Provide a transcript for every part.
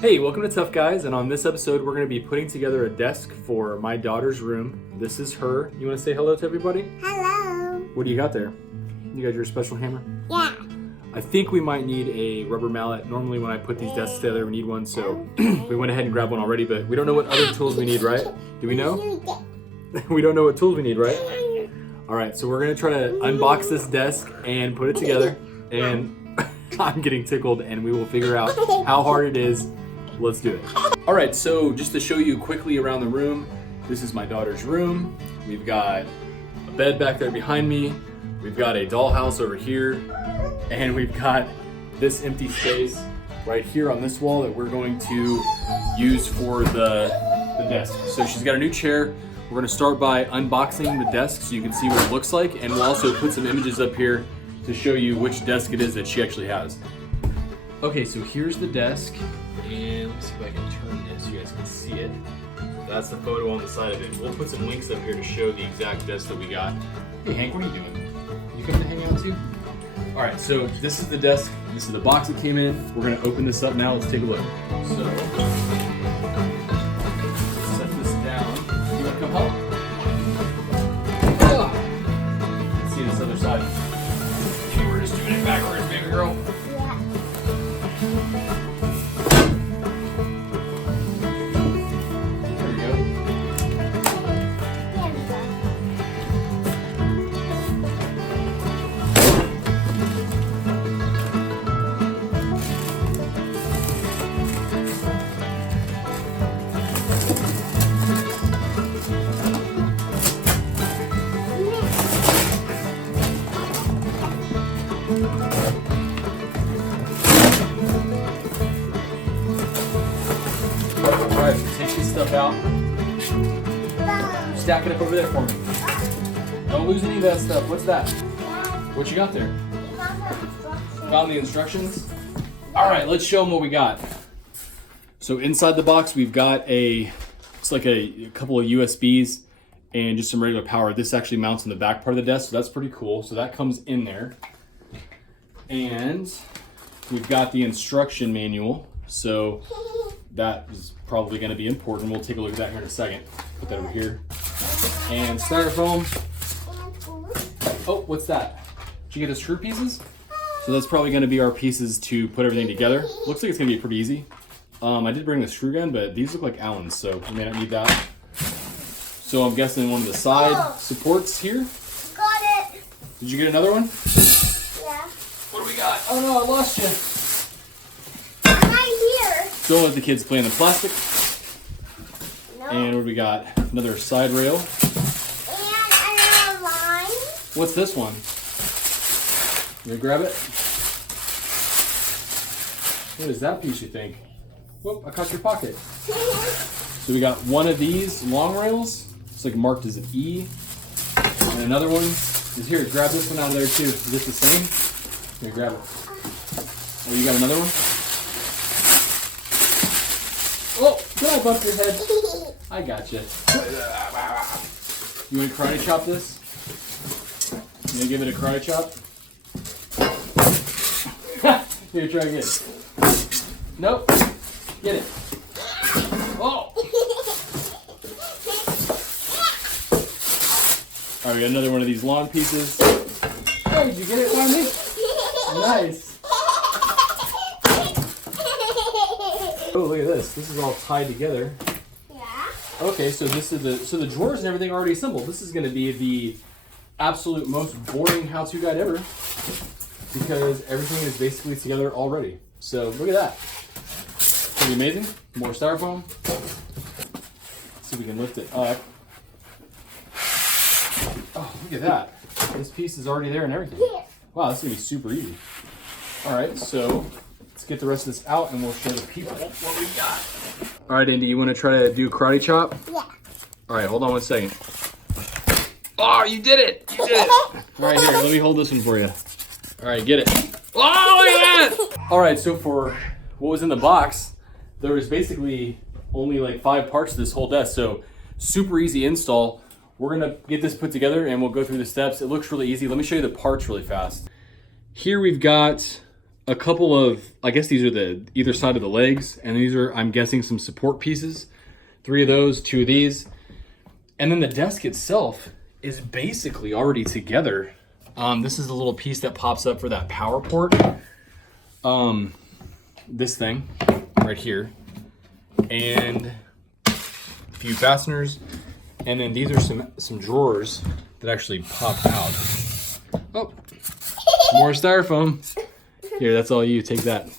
Hey, welcome to Tough Guys, and on this episode we're going to be putting together a desk for my daughter's room. This is her. You want to say hello to everybody? Hello. What do you got there? You got your special hammer? Yeah. I think we might need a rubber mallet. Normally when I put these desks together we need one, so we went ahead and grabbed one already, but we don't know what other tools we need, right? Do we know? We don't know what tools we need, right? Alright, so we're going to try to unbox this desk and put it together, and I'm getting tickled, and we will figure out how hard it is. Let's do it. All right, so just to show you quickly around the room, this is my daughter's room. We've got a bed back there behind me. We've got a dollhouse over here. And we've got this empty space right here on this wall that we're going to use for the desk. So she's got a new chair. We're gonna start by unboxing the desk so you can see what it looks like. And we'll also put some images up here to show you which desk it is that she actually has. Okay, so here's the desk. And let me see if I can turn this so you guys can see it. That's the photo on the side of it. We'll put some links up here to show the exact desk that we got. Hey Hank, what are you doing? You coming to hang out too? Alright, so this is the desk. This is the box that came in. We're going to open this up now. Let's take a look. So, set this down. You want to come help? Let's see this other side. Maybe we're just doing it backwards, baby girl. Alright, so take this stuff out. Stack it up over there for me. Don't lose any of that stuff. What's that? What you got there? Found the instructions? Alright, let's show them what we got. So inside the box we've got it's like a couple of USBs and just some regular power. This actually mounts in the back part of the desk, so that's pretty cool. So that comes in there. And we've got the instruction manual. So that is probably going to be important. We'll take a look at that here in a second. Put that over here. And styrofoam. Oh, what's that? Did you get the screw pieces? So that's probably going to be our pieces to put everything together. Looks like it's going to be pretty easy. I did bring the screw gun, but these look like Allen's, so we may not need that. So I'm guessing one of the side supports here. Got it. Did you get another one? Yeah. What do we got? Oh no, I lost you. Right here. Don't let the kids play in the plastic. No. And what do we got? Another side rail. And another line. What's this one? You gonna grab it? What is that piece, you think? Whoop, I caught your pocket. So we got one of these long rails. It's like marked as an E. And another one is here. Grab this one out of there too. Is this the same? Here, grab it. Oh, you got another one? Oh, did I bump your head? I got you. You want to karate chop this? You gonna give it a karate chop? Here, try again. Nope. Get it. Oh! Alright, we got another one of these long pieces. Hey, did you get it finally? Nice. Oh, look at this. This is all tied together. Yeah. Okay, so this is the drawers and everything are already assembled. This is going to be the absolute most boring how-to guide ever because everything is basically together already. So look at that. Pretty amazing. More styrofoam. Let's see if we can lift it up. Oh, look at that. This piece is already there and everything. Wow, this is going to be super easy. All right, so let's get the rest of this out and we'll show the people what we've got. All right, Andy, you want to try to do a karate chop? Yeah. All right, hold on 1 second. Oh, you did it! You did it! All right, here, let me hold this one for you. All right, get it. Oh, look at that! All right, so for what was in the box, there was basically only like 5 parts to this whole desk, so super easy install. We're gonna get this put together and we'll go through the steps. It looks really easy. Let me show you the parts really fast. Here we've got a couple of, I guess these are the either side of the legs, and these are, I'm guessing, some support pieces. 3 of those, 2 of these. And then the desk itself is basically already together. This is a little piece that pops up for that power port. This thing right here. And a few fasteners. And then these are some drawers that actually pop out. Oh, more styrofoam. Here, that's all you, take that.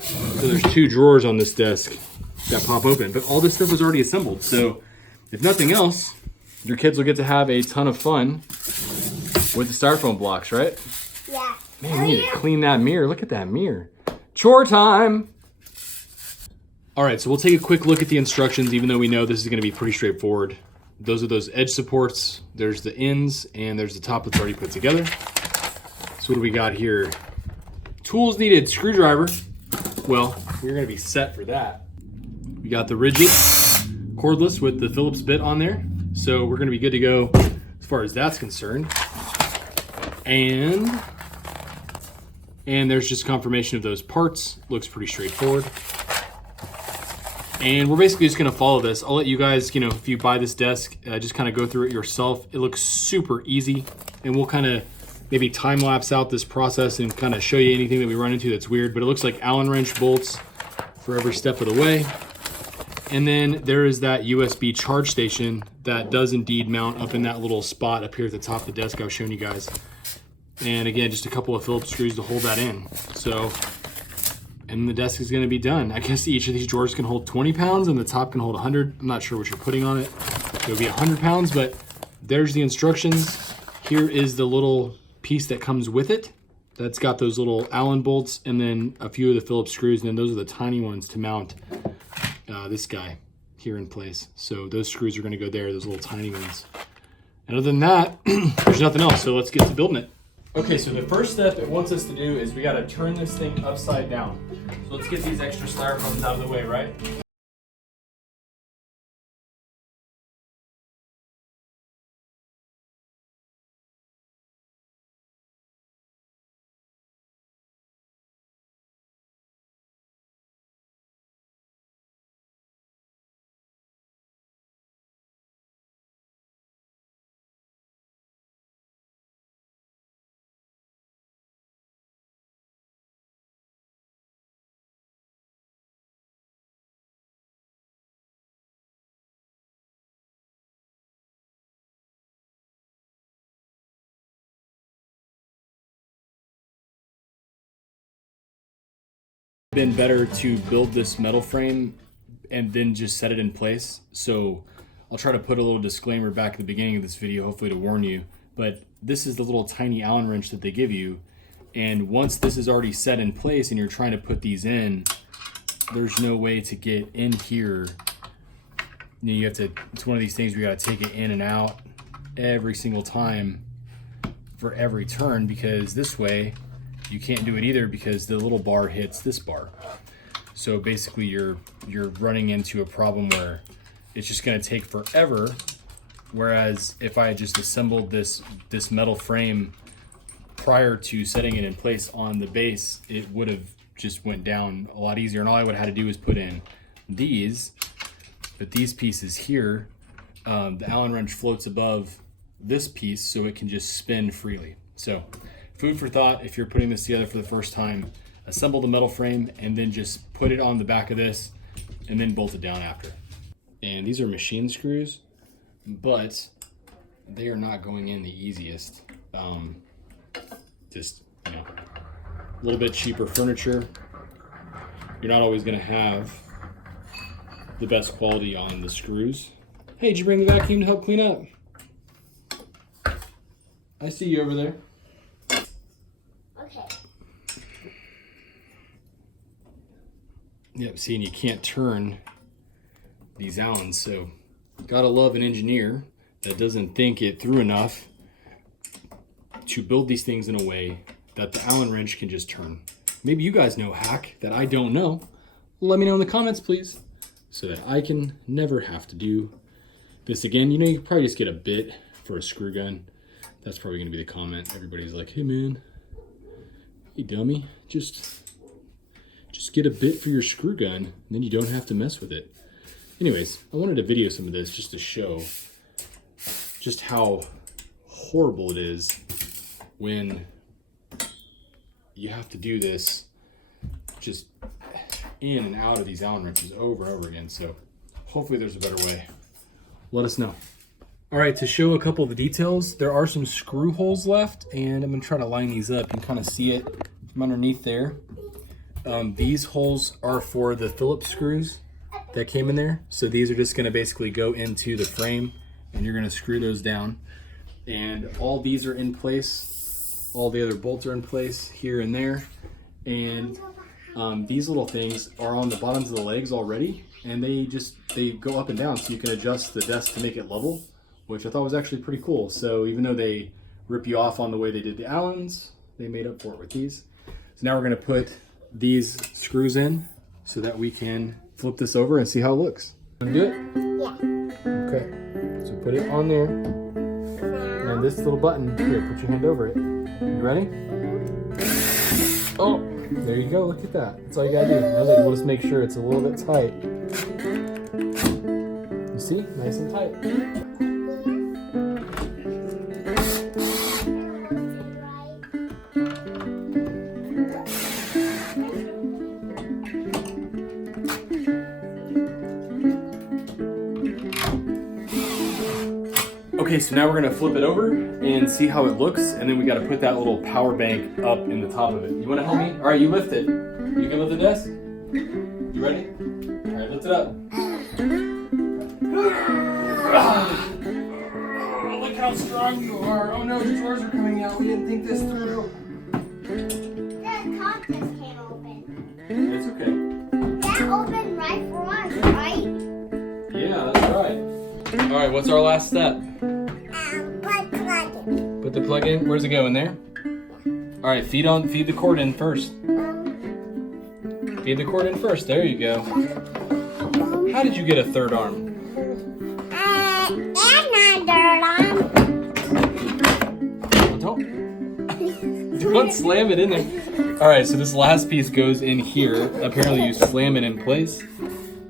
So there's 2 drawers on this desk that pop open, but all this stuff was already assembled. So if nothing else, your kids will get to have a ton of fun with the styrofoam blocks, right? Yeah. Man, we need to clean that mirror. Look at that mirror. Chore time. All right, so we'll take a quick look at the instructions, even though we know this is gonna be pretty straightforward. Those are those edge supports. There's the ends, and there's the top that's already put together. So what do we got here? Tools needed, screwdriver. Well, we're gonna be set for that. We got the rigid cordless with the Phillips bit on there. So we're gonna be good to go as far as that's concerned. And there's just confirmation of those parts. Looks pretty straightforward. And we're basically just gonna follow this. I'll let you guys, if you buy this desk, just kind of go through it yourself. It looks super easy, and we'll kind of maybe time lapse out this process and kind of show you anything that we run into that's weird. But it looks like Allen wrench bolts for every step of the way. And then there is that USB charge station that does indeed mount up in that little spot up here at the top of the desk I was showing you guys. And again, just a couple of Phillips screws to hold that in. So, and the desk is gonna be done. I guess each of these drawers can hold 20 pounds and the top can hold 100. I'm not sure what you're putting on it. It'll be 100 pounds, but there's the instructions. Here is the little piece that comes with it. That's got those little Allen bolts and then a few of the Phillips screws, and then those are the tiny ones to mount this guy here in place. So those screws are gonna go there, those little tiny ones. And other than that, there's nothing else, so let's get to building it. Okay, so the first step it wants us to do is we gotta turn this thing upside down. So let's get these extra styrofoams out of the way, right? Been better to build this metal frame and then just set it in place. So I'll try to put a little disclaimer back at the beginning of this video, hopefully to warn you, but this is the little tiny Allen wrench that they give you. And once this is already set in place and you're trying to put these in, there's no way to get in here. You have to, it's one of these things where you gotta take it in and out every single time for every turn, because this way you can't do it either because the little bar hits this bar. So basically you're running into a problem where it's just gonna take forever. Whereas if I had just assembled this metal frame prior to setting it in place on the base, it would have just went down a lot easier. And all I would have had to do is put in these, but these pieces here, the Allen wrench floats above this piece so it can just spin freely. So food for thought, if you're putting this together for the first time, assemble the metal frame and then just put it on the back of this and then bolt it down after. And these are machine screws, but they are not going in the easiest. Just, a little bit cheaper furniture. You're not always gonna have the best quality on the screws. Hey, did you bring the vacuum to help clean up? I see you over there. Okay. Yep, see, and you can't turn these Allens, so gotta love an engineer that doesn't think it through enough to build these things in a way that the Allen wrench can just turn. Maybe you guys know a hack that I don't know. Let me know in the comments, please, so that I can never have to do this again. You can probably just get a bit for a screw gun. That's probably gonna be the comment. Everybody's like, hey man, Hey dummy, just get a bit for your screw gun, and then you don't have to mess with it. Anyways, I wanted to video some of this just to show just how horrible it is when you have to do this just in and out of these Allen wrenches over and over again. So hopefully there's a better way. Let us know. All right, to show a couple of the details, there are some screw holes left, and I'm gonna try to line these up. You can kind of see it from underneath there. These holes are for the Phillips screws that came in there. So these are just gonna basically go into the frame, and you're gonna screw those down. And all these are in place. All the other bolts are in place here and there. And these little things are on the bottoms of the legs already, and they go up and down, so you can adjust the desk to make it level, which I thought was actually pretty cool. So even though they rip you off on the way they did the Allens, they made up for it with these. So now we're gonna put these screws in so that we can flip this over and see how it looks. Wanna do it? Yeah. Okay, so put it on there. And this little button, here, put your hand over it. You ready? Oh, there you go, look at that. That's all you gotta do. Now we'll just make sure it's a little bit tight. You see, nice and tight. Okay, so now we're gonna flip it over and see how it looks, and then we gotta put that little power bank up in the top of it. You wanna help me? All right, you lift it. You can lift the desk? You ready? All right, lift it up. Oh, look how strong you are. Oh no, the drawers are coming out. We didn't think this through. The top just came open. It's okay. That opened right for us, right? Yeah, that's right. All right, what's our last step? Put plug in. Put the plug in. Where's it go? In there? All right, feed the cord in first. Feed the cord in first. There you go. How did you get a third arm? Another arm. Don't slam it in there. All right, so this last piece goes in here. Apparently you slam it in place,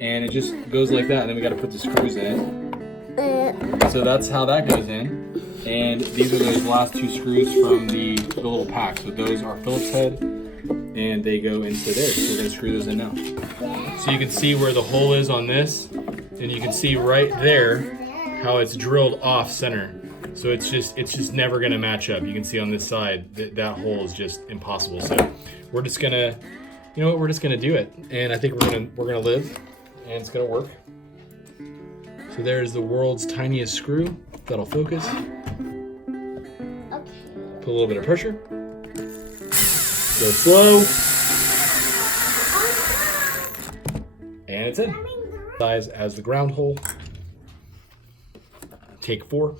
and it just goes like that. And then we got to put the screws in it. So that's how that goes in. And these are those last two screws from the little pack. So those are Phillips head, and they go into there. So we're gonna screw those in now. So you can see where the hole is on this, and you can see right there how it's drilled off center. So it's just never gonna match up. You can see on this side that hole is just impossible. So we're just gonna, you know what? We're just gonna do it, and I think we're gonna live, and it's gonna work. So there's the world's tiniest screw. That'll focus. Okay. Put a little bit of pressure. Go slow. And it's in. Size as the ground hole. Take 4.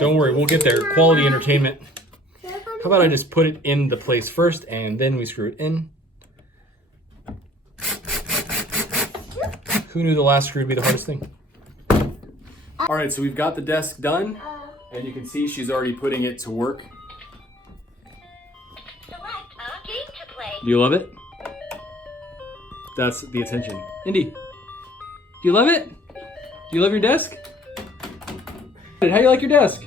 Don't worry, we'll get there. Quality entertainment. How about I just put it in the place first and then we screw it in. Who knew the last screw would be the hardest thing? All right, so we've got the desk done, and you can see she's already putting it to work. Select a game to play. Do you love it? That's the attention. Indy, do you love it? Do you love your desk? How do you like your desk?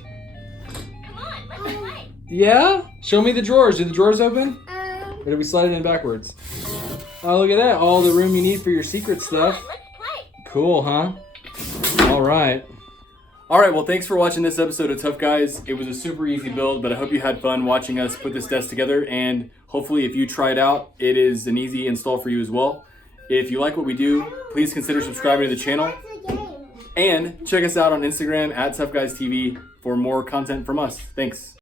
Come on, let's play. Yeah? Show me the drawers. Do the drawers open? Or did we slide it in backwards? Oh, look at that. All the room you need for your secret stuff. Come on, let's play. Cool, huh? All right. All right, well, thanks for watching this episode of Tough Guys. It was a super easy build, but I hope you had fun watching us put this desk together, and hopefully if you try it out, it is an easy install for you as well. If you like what we do, please consider subscribing to the channel, and check us out on Instagram @ToughGuysTV for more content from us. Thanks.